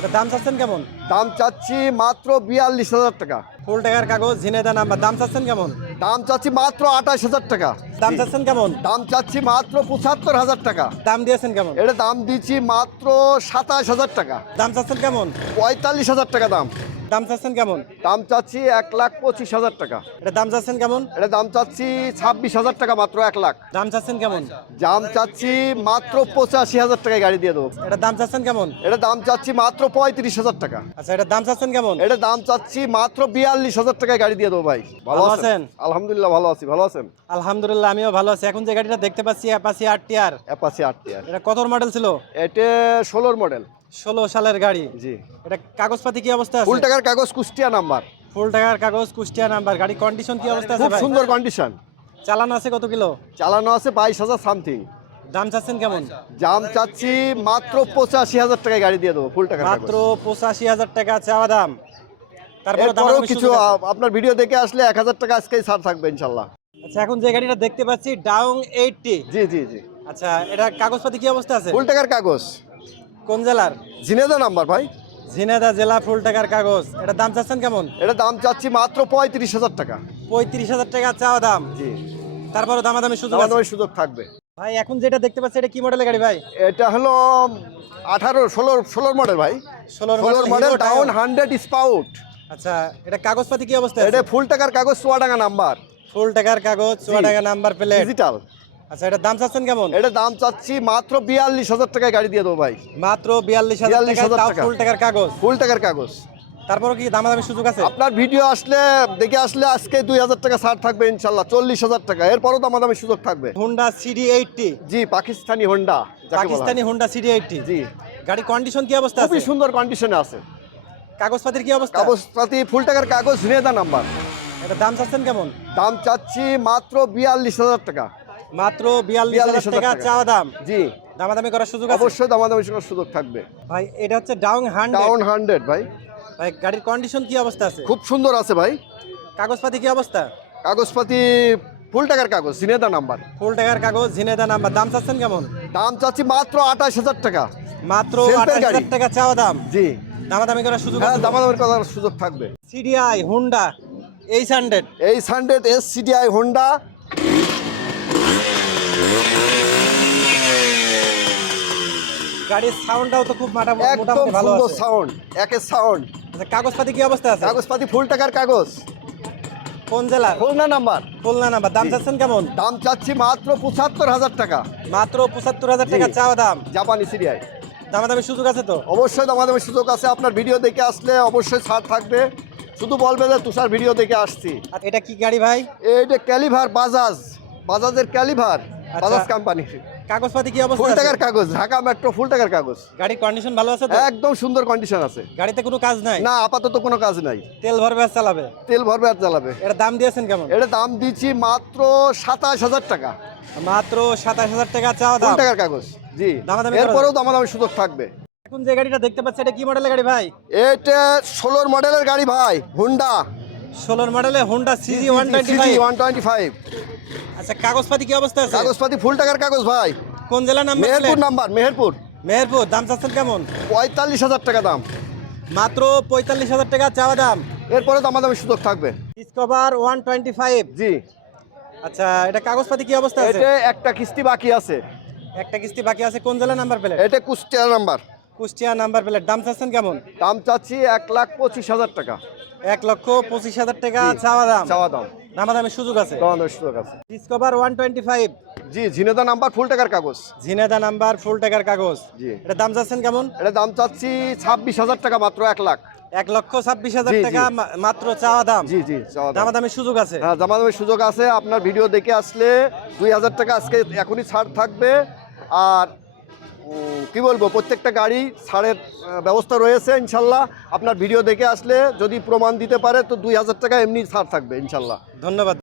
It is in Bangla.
এটা দাম চাচ্ছেন কেমন? দাম চাচ্ছি মাত্র বিয়াল্লিশ হাজার টাকা। ফুল টাকার কাগজ ঝিনেদা নাম্বার দাম চাচ্ছেন কেমন? দাম চাচ্ছি মাত্র আঠাশ হাজার টাকা। দাম চাচ্ছেন কেমন? দাম চাচ্ছি মাত্র পঁচাত্তর হাজার টাকা। দাম দিয়েছেন কেমন? এটা দাম দিচ্ছি মাত্র সাতাশ হাজার টাকা। দাম চাচ্ছেন কেমন? পঁয়তাল্লিশ হাজার টাকা দাম। দাম চাচ্ছেন কেমন? দাম চাচ্ছি এক লাখ পঁচিশ হাজার টাকা। এটা দাম চাচ্ছেন কেমন? এটা দাম চাচ্ছি ছাব্বিশ হাজার টাকা মাত্র এক লাখ। দাম চাচ্ছেন কেমন? দাম চাচ্ছি মাত্র পঁচাশি হাজার টাকায় গাড়ি দিয়ে দেবো। এটা দাম চাচ্ছেন কেমন? এটা দাম চাচ্ছি মাত্র পঁয়ত্রিশ হাজার টাকা। আচ্ছা এটা দাম চাচ্ছেন কেমন? এটা দাম চাচ্ছি মাত্র বিয়াল্লিশ হাজার টাকায় গাড়ি দিয়ে দেবো ভাই। ভালো আছেন? আলহামদুলিল্লাহ ভালো আছি। ভালো আছেন? আলহামদুলিল্লাহ আমিও ভালো আছি। এখন যে গাড়িটা দেখতে পাচ্ছি অ্যাপাসি আর টিআর অ্যাপাসি আর এটা কত মডেল ছিল? এটা ষোলোর মডেল ষোলো সালের গাড়ি। জি। এটা কাগজপাতি কি অবস্থা ফুল টাকার কাগজ কুষ্টিয়া নাম্বার। ফুল টাকার কাগজ কুষ্টিয়া নাম্বার। গাড়ি কন্ডিশন কি অবস্থা আছে খুব ভাই? সুন্দর কন্ডিশন চালানো আছে কত কিলো? চালানো আছে বাইশ হাজার সামথিং দাম চাচ্ছেন কেমন? দাম চাচ্ছি মাত্র পঁচাশি হাজার টাকায় গাড়ি দিয়ে দেবো ফুল টাকার মাত্র পঁচাশি হাজার টাকা চাওয়া দাম। তারপরে এরপরেও কিছু আ- আপনার ভিডিও দেখে আসলে এক হাজার টাকা আজকেই ছাড় থাকবে ইনশাল্লাহ আচ্ছা এখন যে গাড়িটা দেখতে পাচ্ছি ডাউং এইটটি জি জি জি। আচ্ছা এটা কাগজপাতি কি অবস্থা আছে? ফুল টাকার কাগজ। কোন জেলার? ঝিনেদা নাম্বার ভাই। ঝিনাইদা জেলা ফুল টাকার কাগজ। এটা দাম চাচ্ছেন কেমন? এটা দাম চাচ্ছি মাত্র পঁয়ত্রিশ হাজার টাকা। পঁয়ত্রিশ হাজার টাকা চাওয়া দাম? জি। তারপরে দামাদামি সুযোগ আছে? দামাদামি সুযোগ থাকবে। ভাই এখন যেটা দেখতে পাচ্ছি এটা কি মডেলের গাড়ি ভাই? এটা হলো আঠারো ষোলো ষোলোর মডেল ভাই। ষোলোর ষোলোর মডেল ডাউন হান্ড্রেড স্পাউট আচ্ছা এটা কাগজপাতি কি অবস্থা এটা ফুল টাকার কাগজ চুয়াডাঙ্গা নাম্বার। ফুল টাকার কাগজ চুয়াডাঙ্গা নাম্বার প্লেট ডিজিটাল আচ্ছা এটা দাম চাচ্ছেন কেমন? এটা দাম চাচ্ছি মাত্র বিয়াল্লিশ হাজার টাকায় গাড়ি দিয়ে দেবো ভাই। মাত্র বিয়াল্লিশ হাজার 42,000 টাকা। ফুল টাকার কাগজ? ফুল টাকার কাগজ। তারপরে কি দামাদামি সুযোগ আছে? আপনার ভিডিও আসলে দেখে আসলে আজকে দুই হাজার টাকা ছাড় থাকবে ইনশাল্লাহ চল্লিশ হাজার টাকা। এরপরও দামাদামি সুযোগ থাকবে। Honda CD eighty G Pakistani Honda. Pakistani Honda CD eighty G. গাড়ি কন্ডিশন কি অবস্থা খুবই সুন্দর কন্ডিশনে আছে। কাগজপাতির কি অবস্থা? কাগজপাতি ফুল টাকার কাগজ ঝিনেদা নাম্বার এটা দাম চাচ্ছেন কেমন? দাম চাচ্ছি মাত্র বিয়াল্লিশ হাজার টাকা। মাত্র বিয়াল্লিশ হাজার টাকা। চাওয়া দাম। জি। দামাদামি করার সুযোগ অবশ্যই দামাদামি করার সুযোগ থাকবে। ভাই এটা হচ্ছে ডাউন হান্ড্রেড ডাউন হান্ড্রেড ভাই। ভাই গাড়ির কন্ডিশন কি অবস্থা আছে? খুব সুন্দর আছে ভাই। কাগজপাতি কি অবস্থা? কাগজপাতি ফুল টাকার কাগজ ঝিনেদা নাম্বার। ফুল টাকার কাগজ ঝিনেদা নাম্বার। দাম চাচ্ছেন কেমন? দাম চাচ্ছি মাত্র আঠাশ হাজার টাকা। মাত্র আঠাশ হাজার টাকা চাওয়া দাম। জি। দামাদামি করার সুযোগ হ্যাঁ দামাদামি করার সুযোগ থাকবে। সিডিআই হুন্ডা এইচ হান্ড্রেড এই হান্ড্রেড এস সিডিআই হোন্ডা গাড়ির সাউন্ডটাও তো খুব মোটামুটি ভালো আছে। সাউন্ড একের সাউন্ড আচ্ছা কাগজপাতি কি অবস্থা আছে? কাগজপাতি ফুল টাকার কাগজ। কোন জেলা খুলনা নাম্বার। খুলনা নাম্বার। দাম চাচ্ছেন কেমন? দাম চাচ্ছি মাত্র পঁচাত্তর হাজার টাকা। মাত্র পঁচাত্তর হাজার টাকা। চাওয়া দাম। জাপানি সিডিআই দামাদামি সুযোগ আছে তো? অবশ্যই দামাদামি সুযোগ আছে। আপনার ভিডিও দেখে আসলে অবশ্যই ছাড় থাকবে। শুধু বলবে যে তুষার ভিডিও দেখে আসছি। এটা কি গাড়ি ভাই? এইটা ক্যালিভার বাজাজ। বাজাজের ক্যালিভার। বাজাজ কোম্পানি কাগজপাতি কি ফুল অবস্থা আছে? টাকার কাগজ ঢাকা মেট্রো ফুল টাকার কাগজ। গাড়ির কন্ডিশন ভালো আছে তো? একদম সুন্দর কন্ডিশন আছে। গাড়িতে কোনো কাজ নাই? না আপাতত কোনো কাজ নাই। তেল ভরবে আর চালাবে? তেল ভরবে আর চালাবে। এটা দাম দিয়েছেন কেমন? এটা দাম দিচ্ছি মাত্র সাতাশ হাজার টাকা। মাত্র সাতাশ হাজার টাকা চাওয়া ফুল দাম? টাকার কাগজ জি। এরপরেও দামাদামি সুযোগ থাকবে। এখন যে গাড়িটা দেখতে পাচ্ছি এটা কি মডেলের গাড়ি ভাই? এটা ষোলোর মডেলের গাড়ি ভাই হুন্ডা ষোলোর মডেলে Honda CG one twenty one twenty five আচ্ছা কাগজপাতি কি অবস্থা আছে? কাগজপাতি ফুল টাকার কাগজ ভাই। কোন জেলা নাম মেহেরপুর নাম্বার মেহেরপুর। মেহেরপুর দাম চাচ্ছেন কেমন? পঁয়তাল্লিশ হাজার টাকা দাম। মাত্র পঁয়তাল্লিশ হাজার টাকা চাওয়া দাম। এরপরে দামাদামি সুযোগ থাকবে। Discover one twenty five G. আচ্ছা এটা কাগজপাতি কি অবস্থা আছে? এটা একটা কিস্তি বাকি আছে। একটা কিস্তি বাকি আছে কোন জেলা নাম্বার প্লেট এটা Kushtia number. Kushtia number plate দাম চাচ্ছেন কেমন? দাম চাচ্ছি এক লাখ পঁচিশ হাজার টাকা। এক লক্ষ পঁচিশ হাজার টাকা চাওয়া দাম। চাওয়া দাম। দামাদামের সুযোগ আছে? দামাদামি সুযোগ আছে। Discover one twenty five G Jhenaida number full টাকার কাগজ। ঝিনেদা নাম্বার ফুল টাকার কাগজ। জি। এটা দাম চাচ্ছেন কেমন? এটা দাম চাচ্ছি ছাব্বিশ হাজার টাকা মাত্র এক লাখ। এক লক্ষ ছাব্বিশ হাজার। টাকা মাত্র চাওয়া দাম। জি জি দাম। দামাদামের সুযোগ আছে? হ্যাঁ দামাদামের সুযোগ আছে। আপনার ভিডিও দেখে আসলে দুই হাজার টাকা আজকে এখনই ছাড় থাকবে। আর কি বলব, প্রত্যেকটা গাড়ি ছাড়ের ব্যবস্থা রয়েছে, ইনশাল্লাহ। আপনার ভিডিও দেখে আসলে যদি প্রমাণ দিতে পারে, তো দুই হাজার টাকা এমনি ছাড় থাকবে, ইনশাল্লাহ। ধন্যবাদ।